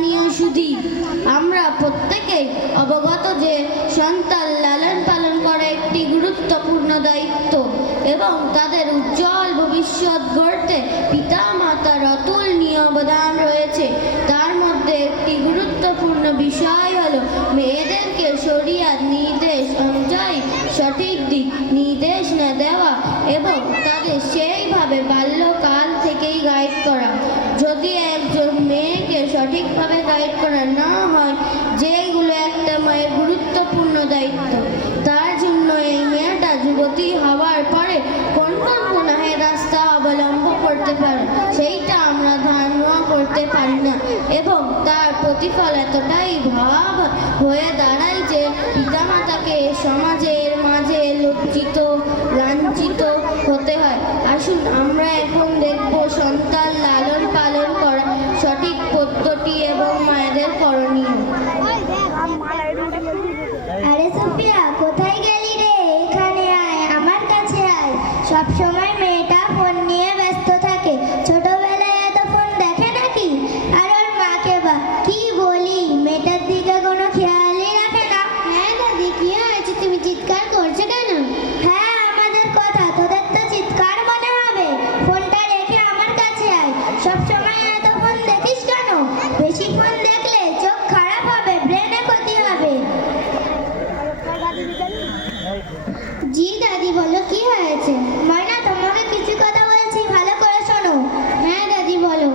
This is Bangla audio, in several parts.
সম্মানীয় সুধী, আমরা প্রত্যেকেই অবগত যে সন্তান লালন পালন করা একটি গুরুত্বপূর্ণ দায়িত্ব এবং তাদের উজ্জ্বল ভবিষ্যৎ গড়তে পিতা মাতার অতুলনীয় অবদান রয়েছে। তার মধ্যে একটি গুরুত্বপূর্ণ বিষয় হলো মেয়েদেরকে শরিয়াত নির্দেশ অনুযায়ী সঠিক দিক নির্দেশ না দেওয়া এবং তাদের সেইভাবে বাল্যকাল থেকেই গাইড করা। যদি একজন মেয়েকে সঠিকভাবে গাইড করা না হয়, যেগুলো একটা মায়ের গুরুত্বপূর্ণ দায়িত্ব, তার জন্য এই মেয়েটা যুবতী হওয়ার পরে কোন কোন গুনাহের রাস্তা অবলম্বন করতে পারে সেইটা আমরা ধারণা করতে পারি না এবং তার প্রতিফল এতটাই ভয়াবহ হয়ে দাঁড়ায় যে পিতামাতাকে সমাজের মাঝে লজ্জিত লাঞ্ছিত হতে হয়। আসুন আমরা এখন দেখব সন্তান লালন পালন করা সঠিক পদ্ধতি এবং মায়েদের করণীয়। আরে সুফিয়া, কোথায় গেলি রে? এখানে আয়, আমার কাছে আয়। সব সময় মেয়েটা ফোন নিয়ে ব্যস্ত থাকে। ছোটবেলায় এত ফোন দেখে নাকি? আর ওর মাকে বা কি বলি, মেয়েটার দিকে কোনো খেয়ালই রাখে না। হ্যাঁ দাদি, কি হয়েছে? তুমি চিৎকার করছো কেন? হ্যাঁ, আমাদের কথা তোদের তো চিৎকার মনে হবে। ফোনটা রেখে আমার কাছে আয়। সব সময় এত ফোন দেখিস কেন? বেশি ফোন দেখলে চোখ খারাপ হবে, ব্রেনে ক্ষতি হবে। জি দাদি, বলো কি হয়েছে? ময়না, তোমাকে কিছু কথা বলছি, ভালো করে শোনো। হ্যাঁ দাদি, বলো।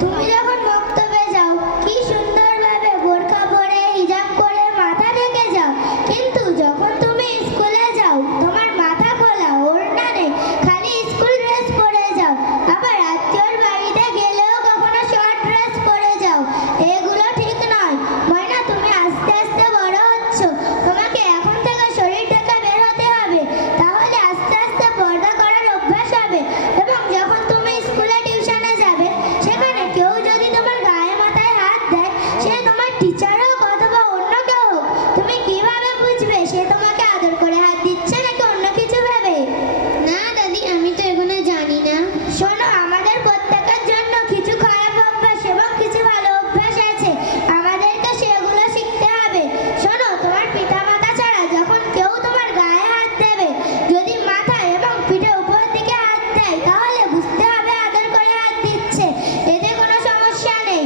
তুমি যখন মক্তবে যাও, কি সুন্দরভাবে বোরকা পরে হিজাব করে মাথা ঢেকে যাও, কিন্তু যখন তুমি স্কুলে যাও তোমার মাথা খোলা, ওড়না নেই, খালি স্কুল ড্রেস পরে যাও। আবার আত্মীয়র বাড়িতে গেলেও কখনো শর্ট ড্রেস পরে যাও। এগুলো ঠিক নয়। ময়না, তুমি আস্তে আস্তে বড় হচ্ছ, তোমাকে এখন থেকে শরীর ঢাকা বের হতে হবে, তাহলে আস্তে আস্তে পর্দা করার অভ্যাস হবে। এবং যখন তুমি স্কুলে টিউশনে যাবে, সেখানে কেউ যদি তোমার গায়ে মাথায় হাত দেয়, সে তোমার টিচার হোক অথবা অন্য কেউ হোক, তুমি কিভাবে বুঝবে সে তোমাকে আদর করে হাত দিচ্ছে নাকি অন্য কিছু ভেবে? না দাদি, আমি তো এগুলো জানি না। শোনো, আমাদের প্রত্যেকের জন্য কিছু খারাপ অভ্যাস এবং কিছু ভালো অভ্যাস আছে, আমাদেরকে সেগুলো শিখতে হবে। শোনো, তোমার পিতামাতা ছাড়া যখন কেউ তোমার গায়ে হাত দেবে, যদি মাথায় এবং পিঠে উপর দিকে হাত দেয়, তাহলে বুঝতে হবে আদর করে হাত দিচ্ছে, এতে কোনো সমস্যা নেই।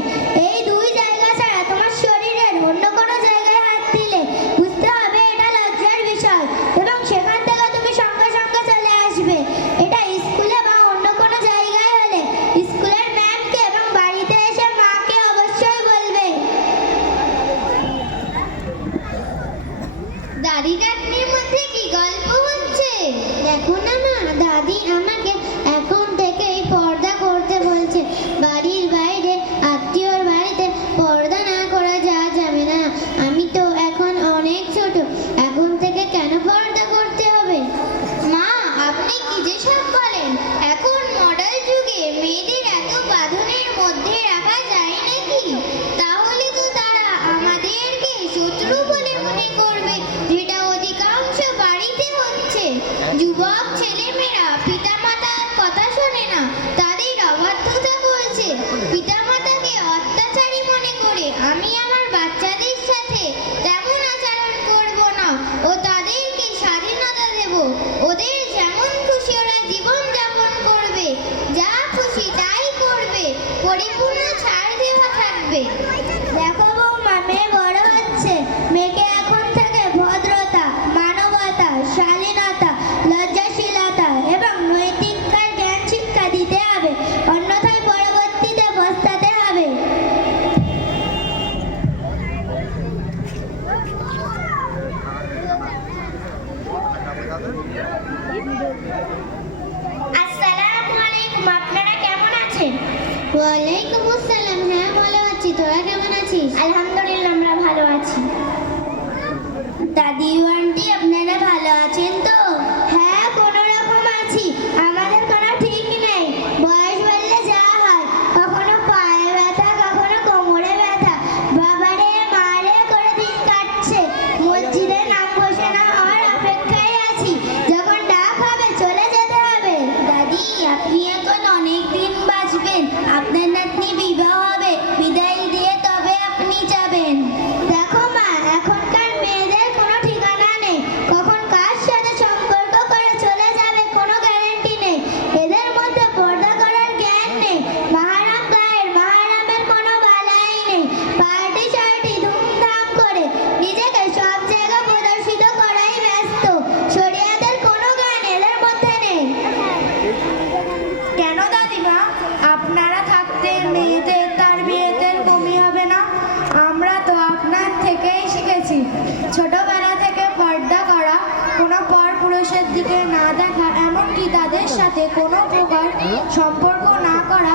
এই দুই জায়গা ছাড়া তোমার শরীরের অন্য কোনো জায়গায় হাত দিলে বুঝতে হবে এটা লজ্জার বিষয় এবং সেখান থেকে তুমি সঙ্গে সঙ্গে চলে আসবে। এটা স্কুলে বা অন্য কোনো জায়গায় হলে স্কুলের ম্যামকে এবং বাড়িতে এসে মাকে অবশ্যই বলবে। দাদি চাটনির মধ্যে কি গল্প হচ্ছে? দেখো না মা, দাদি আমাকে এখন থেকেই পর্দা করতে বলছে। বাড়ির বাইরে আত্মীয়র বাড়িতে পর্দা না করা যাবে না। আমি তো এখন অনেক ছোট, এখন থেকে কেন পর্দা করতে হবে? মা, আপনি কি যে সব বলেন? এখন মডার্ন যুগে মেয়েদের এত বাঁধনের মধ্যে রাখা যায় নাকি? তাহলে তো তারা আমাদেরকে শত্রু বলে মনে করবে, যেটা অধিকাংশ বাড়িতে হচ্ছে। যুবক ছেলেমেয়েরা পিতামাতার কথা শোনে না, তাদের অবাধ্যতা করছে। পিতামাতাকে অত্যাচারী মনে করে আমি আমার বাচ্চাদের সাথে তেমন আচরণ করব না ও তাদেরকে স্বাধীনতা দেব। ওদের যেমন খুশি ওরা জীবন যাপন করবে, যা খুশি তাই করবে, পরিপূর্ণ ছাড় দেওয়া থাকবে। দেখো বৌমা, মেয়ে বড় হচ্ছে, মেয়েকে এখন থেকে ভদ্রতা, মানবতা, শালীনতা, লজ্জাশীলতা এবং নৈতিকতার জ্ঞান শিক্ষা দিতে হবে, অন্যথায় পরবর্তীতে পস্তাতে হবে। আসসালামু আলাইকুম, আপনারা কেমন আছেন? ওয়ালাইকুম আসসালাম। হ্যাঁ ভালো আছি, তোরা কেমন আছিস? আলহামদুলিল্লাহ, আমরা ভালো আছি। দাদি আন্টি, আপনারা ভালো আছেন তো? হ্যাঁ, কোনো রকম আছি। আমাদের কোনো ঠিক নেই, বয়স বাড়লে যা হয়, কখনো পায়ে ব্যথা, কখনো কোমরে ব্যথা, বাবারে মারে করে দিন কাটছে। মসজিদে নাম ঘোষণা হওয়ার অপেক্ষায় আছি, যখন ডাক হবে চলে যেতে হবে। দাদি, আপনি এখন অনেক দিন বাঁচবেন, আপনার নাতনি বিবাহ হবে, বিদায় দিয়ে তবে চোখে না দেখা, এমনকি তাদের সাথে কোনো প্রকার সম্পর্ক না করা,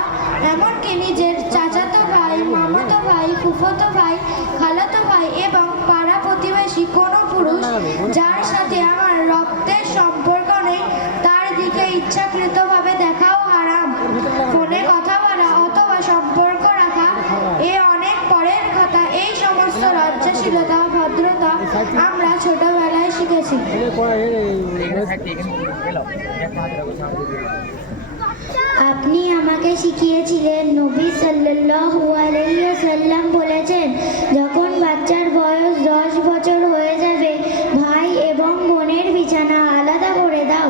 এমনকি নিজের চাচাতো ভাই, মামাতো ভাই, ফুফাতো ভাই, খালাতো ভাই এবং পাড়া প্রতিবেশী কোনো পুরুষ যার সাথে আমার রক্তের সম্পর্ক নেই তার দিকে ইচ্ছাকৃতভাবে দেখাও হারাম। ফোনে কথা বলা অথবা সম্পর্ক রাখা এ অনেক পরের কথা। এই সমস্ত লজ্জাশীলতা, ভদ্রতা আমরা ছোটবেলায় শিখেছি। আপনি আমাকে শিখিয়েছিলেন, নবী সাল্লাল্লাহু আলাইহি ওয়াসাল্লাম বলেছেন, যখন বাচ্চার বয়স 10 বছর হয়ে যাবে ভাই এবং বোনের বিছানা আলাদা করে দাও।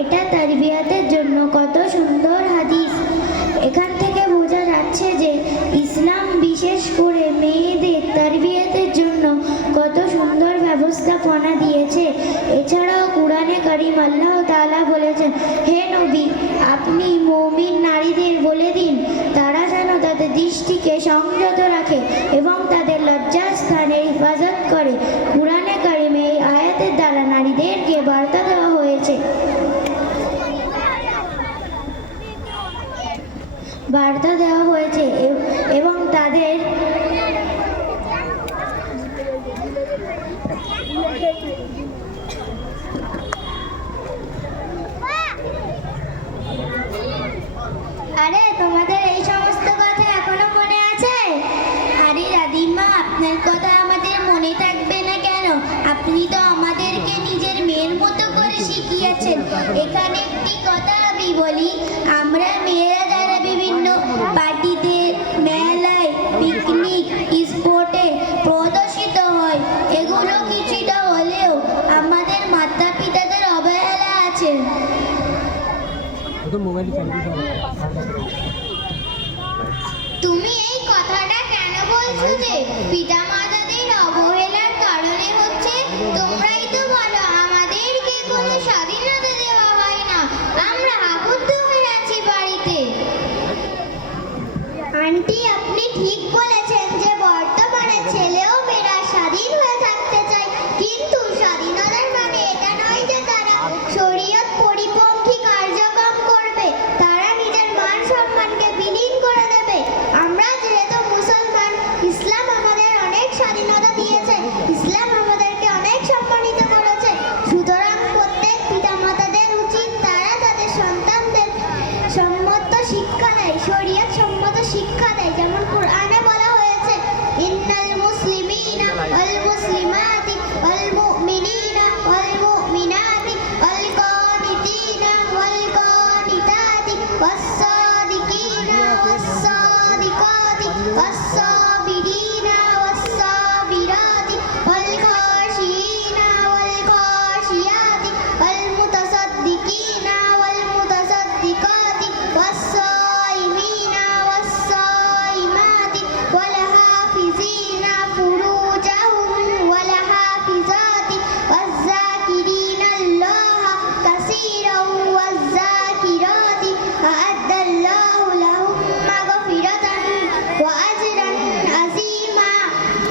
এটা তারবিয়াতের জন্য কত সুন্দর হাদিস। এখান থেকে বোঝা যাচ্ছে যে ইসলাম বিশেষ করে মেয়েদের তারবিয়াতের জন্য কত সুন্দর ব্যবস্থাপনা দিয়েছে। এছাড়াও কুরআনে কারীম আল্লাহ তাআলা বলেছেন, হে নবী, আপনি মুমিন নারীদের বলে দিন তারা যেন তাদের দৃষ্টিকে সংযত রাখে এবং তাদের লজ্জাস্থানের হেফাজত করে। কুরআনে কারীমে এই আয়াতের দ্বারা নারীদেরকে বার্তা দেওয়া হয়েছে এবং তাদের আরে তোমাদের এই সমস্ত কথা এখনো মনে আছে? আরে দাদিমা, আপনার কথা আমাদের মনে থাকবে না কেন? আপনি তো আমাদেরকে নিজের মেয়ের মতো করে শিখিয়েছেন। এখানে একটি কথা আমি বলি, আমরা মেয়েরা যারা বিভিন্ন পার্টিতে, মেলায়, পিকনিক স্পটে প্রদর্শিত হয়, এগুলো কিছুটা হলেও আমাদের মাতা পিতাদের অবহেলা আছে। তুমি এই কথাটা কেন বলছো যে পিতামাতাদের অবহেলার কারণে হচ্ছে? তোমরাই তো বলো আমাদেরকে কোনো স্বাধীনতা দেওয়া হয় না, আমরা আবদ্ধ হয়ে আছি বাড়িতে। আন্টি, আপনি ঠিক বলেছেন যে বর্তমানে ছেলেও মেয়েরা স্বাধীন হয়ে থাকতে চায়, কিন্তু স্বাধীনতার মানে এটা নয় যে তারা শরীয়ত পরিপন্থী কার্যক্রম করবে, তারা নিজের মান সম্মানকে বিলীন করে দেবে। আমরা যেহেতু মুসলমান, ইসলাম আমাদের অনেক স্বাধীনতা দিয়েছে, ইসলাম আমাদেরকে অনেক সম্মানিত করেছে। সুতরাং প্রত্যেক পিতামাতাদের উচিত তারা তাদের সন্তানদের সম্মত শিক্ষা দেয়, শরীয়ত সম্মত শিক্ষা দেয়। যেমন কোরআনে বলা হয়েছে, ইন্নাল মুসলিমিনা ওয়াল মুসলিমাতি ওয়াল মুমিনিনা ওয়াল মুমিনাতি ওয়াল কানিতিনা ওয়াল কানিতাতি ওয়াস সাদিকিনা ওয়াস সাদিকাতি ওয়াস সাবিরিনা ওয়াস সাবিরাতি ওয়াল খাশিয়িনা ওয়াল খাশিয়াতি ওয়াল মুতাসাদ্দিকিনা ওয়াল মুতাসাদ্দিকাতি ওয়াস সাইমিনা ওয়াস সাইমাতি ওয়াল হাফিজিনা ফুরুজাহুম ওয়াল হাফিজাতি ওয়াজ যাকিরিনা আল্লাহা কাসীরান ওয়াজ যাকিরাতি আ'আদ্দাল্লাহু লাহুম মাগফিরাতান ওয়া আজরান আযীমা।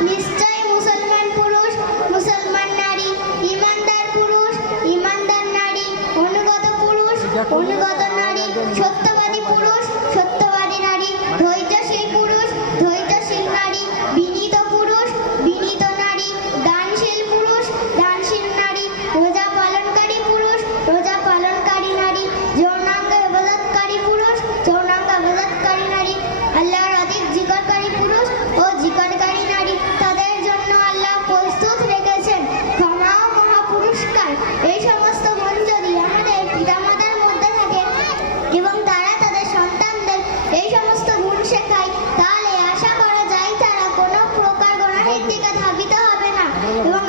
নিশ্চয় মুসলমান পুরুষ, মুসলমান নারী, ঈমানদার পুরুষ, ঈমানদার নারী, অনুগত পুরুষ, অনুগত নারী, সত্যবাদী পুরুষ, সত্যবাদী নারী, ধৈর্যশীল পুরুষ, ধৈর্যশীল নারী, বিনীত পুরুষ, বিনীত নারী, দানশীল পুরুষ, দানশীল নারী, রোজা পালনকারী পুরুষ, রোজা পালনকারী নারী, যৌনাঙ্গ ইবাদতকারী পুরুষ, যৌনাঙ্গ ইবাদতকারী নারী, আল্লাহর অধিক জিকিরকারী পুরুষ ও জিকিরকারী নারী। তাদের জন্য আল্লাহ প্রস্তুত রেখেছেন ক্ষমা ও মহা পুরস্কার। এই সমস্ত গুণ যদি আমাদের পিতামাতার মধ্যে থাকে এবং তারা তাদের সন্তানদের এই সমস্ত গুণ শেখায়, তাহলে আশা করা যায় তারা কোনো প্রকার গুনাহের দিকে ধাবিত হবে না এবং